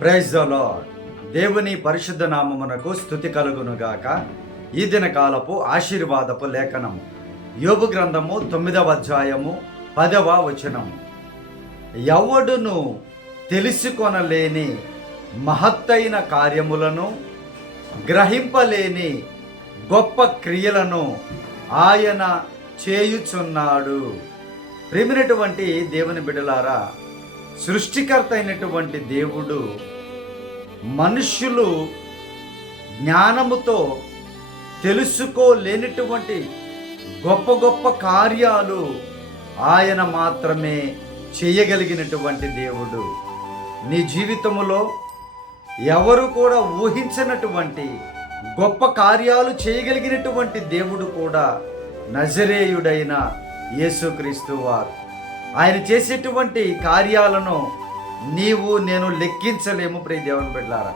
Praise the lord దేవుని పరిశుద్ధ నామమునకు స్థుతి కలుగునుగాక. ఈ దిన కాలపు ఆశీర్వాదపు లేఖనము యోగు గ్రంథము తొమ్మిదవ అధ్యాయము పదవ వచనము ఎవడును తెలుసుకొనలేని మహత్తైన కార్యములను గ్రహింపలేని గొప్ప క్రియలను ఆయన చేయుచున్నాడు. ప్రిమినటువంటి దేవుని బిడలారా సృష్టికర్త అయినటువంటి దేవుడు మనుష్యులు జ్ఞానముతో తెలుసుకోలేనటువంటి గొప్ప గొప్ప కార్యాలు ఆయన మాత్రమే చేయగలిగినటువంటి దేవుడు. నీ జీవితములో ఎవరు కూడా ఊహించినటువంటి గొప్ప కార్యాలు చేయగలిగినటువంటి దేవుడు కూడా నజరేయుడైన యేసుక్రీస్తు వారు. ఆయన చేసేటువంటి కార్యాలను నీవు నేను లెక్కించలేము ప్రియ దేవుని బిడ్డారా.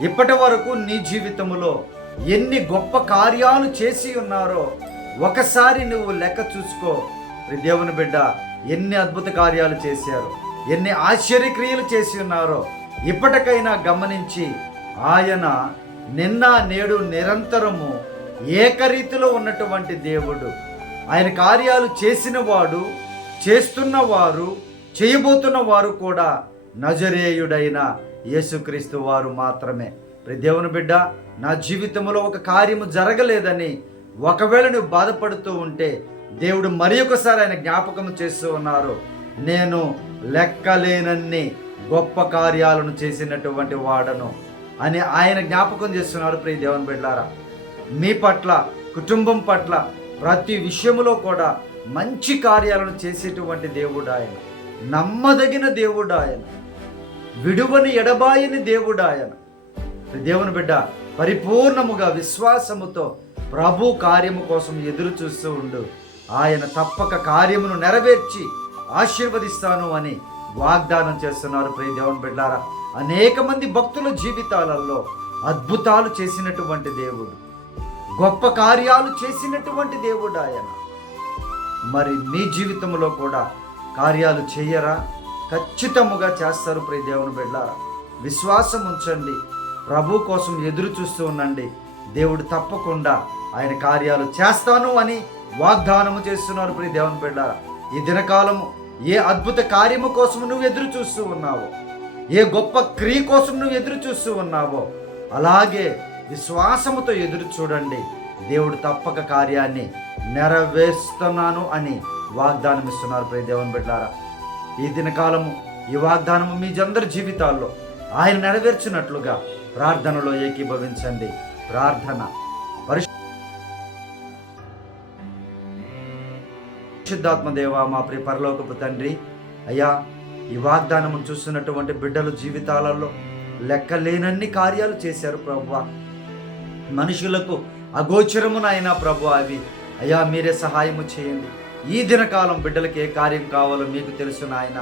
ఇప్పటి వరకు నీ జీవితంలో ఎన్ని గొప్ప కార్యాలు చేసి ఉన్నారో ఒకసారి నువ్వు లెక్క చూసుకో. ప్రియ దేవుని బిడ్డ ఎన్ని అద్భుత కార్యాలు చేశారు ఎన్ని ఆశ్చర్యక్రియలు చేసి ఉన్నారో ఇప్పటికైనా గమనించి ఆయన నిన్న నేడు నిరంతరము ఏకరీతిలో ఉన్నటువంటి దేవుడు. ఆయన కార్యాలు చేసిన వాడు చేస్తున్న వారు చేయబోతున్న వారు కూడా నజరేయుడైన యేసుక్రీస్తు వారు మాత్రమే. ప్రతి దేవుని బిడ్డ నా జీవితంలో ఒక కార్యము జరగలేదని ఒకవేళ నువ్వు బాధపడుతూ ఉంటే దేవుడు మరి ఒకసారి ఆయన జ్ఞాపకం చేస్తూ ఉన్నారు. నేను లెక్కలేనన్ని గొప్ప కార్యాలను చేసినటువంటి వాడను అని ఆయన జ్ఞాపకం చేస్తున్నారు ప్రియ దేవుని బిడ్డారా మీ పట్ల కుటుంబం పట్ల ప్రతి విషయంలో కూడా మంచి కార్యాలను చేసేటువంటి దేవుడు ఆయన నమ్మదగిన దేవుడు ఆయన విడువని ఎడబాయని దేవుడు ఆయన దేవుని బిడ్డ పరిపూర్ణముగా విశ్వాసముతో ప్రభు కార్యము కోసం ఎదురు చూస్తూ ఉండు. ఆయన తప్పక కార్యమును నెరవేర్చి ఆశీర్వదిస్తాను అని వాగ్దానం చేస్తున్నారు ప్రియ దేవుని బిడ్డారా. అనేక మంది భక్తుల జీవితాలలో అద్భుతాలు చేసినటువంటి దేవుడు. గొప్ప కార్యాలు చేసినటువంటి దేవుడు ఆయన మరి మీ జీవితంలో కూడా కార్యాలు చేయరా? ఖచ్చితముగా చేస్తారు ప్రియ దేవుని బిడ్డారా. విశ్వాసం ఉంచండి. ప్రభు కోసం ఎదురు చూస్తూ ఉండండి. దేవుడు తప్పకుండా ఆయన కార్యాలు చేస్తాను అని వాగ్దానము చేస్తున్నారు ప్రియ దేవుని బిడ్డారా. ఈ దినకాలము ఏ అద్భుత కార్యము కోసం నువ్వు ఎదురు చూస్తూ ఉన్నావో ఏ గొప్ప క్రియ కోసం నువ్వు ఎదురు చూస్తూ ఉన్నావో అలాగే విశ్వాసముతో ఎదురు చూడండి. దేవుడు తప్పక కార్యాన్ని నెరవేరుస్తున్నాను అని వాగ్దానం ఇస్తున్నారు ప్రియ దేవుని బిడ్డారా. ఈ దినకాలము ఈ వాగ్దానము మీ అందరి జీవితాల్లో ఆయన నెరవేర్చినట్లుగా ప్రార్థనలో ఏకీభవించండి. ప్రార్థన. పరిశుద్ధాత్మ దేవ మా ప్రియ పరలోకపు తండ్రి అయ్యా ఈ వాగ్దానము చూస్తున్నటువంటి బిడ్డల జీవితాలలో లెక్కలేనన్ని కార్యాలు చేశారు ప్రభు మనుషులకు అగోచరమునైనా ప్రభు అవి. అయ్యా మీరే సహాయము చేయండి. ఈ దినకాలం బిడ్డలకి ఏ కార్యం కావాలో మీకు తెలుసు నాయన.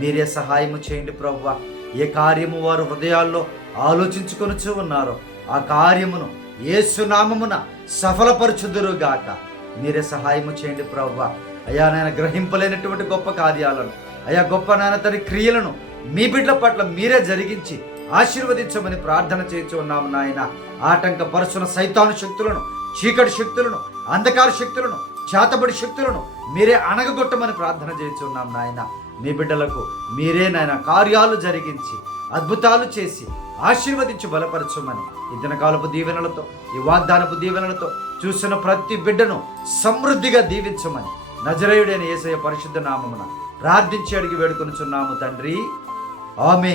మీరే సహాయము చేయండి ప్రవ్వ. ఏ కార్యము వారు హృదయాల్లో ఆలోచించుకొనుచూ ఉన్నారో ఆ కార్యమును ఏసునామమున సఫలపరచుదురుగాక. మీరే సహాయము చేయండి ప్రవ్వ. అయ్యా నాయన గ్రహింపలేనటువంటి గొప్ప కార్యాలను అయ్యా గొప్ప నాయన తన క్రియలను మీ బిడ్డల పట్ల మీరే జరిగించి ఆశీర్వదించమని ప్రార్థన చేయించు ఉన్నాము నాయన. ఆటంక పరుచున సైతాను శక్తులను చీకటి శక్తులను అంధకార శక్తులను చేతబడి శక్తులను మీరే అణగగొట్టమని ప్రార్థన చేస్తున్నాం నాయన. మీ బిడ్డలకు మీరే నాయన కార్యాలు జరిగించి అద్భుతాలు చేసి ఆశీర్వదించి బలపరచమని ఇద్దన కాలపు దీవెనలతో ఈ వాగ్దానపు దీవెనలతో చూసిన ప్రతి బిడ్డను సమృద్ధిగా దీవించమని నజరేయుడైన యేసయ్య పరిశుద్ధ నామమున ప్రార్థించి అడిగి వేడుకొనుచున్నాము తండ్రి. ఆమె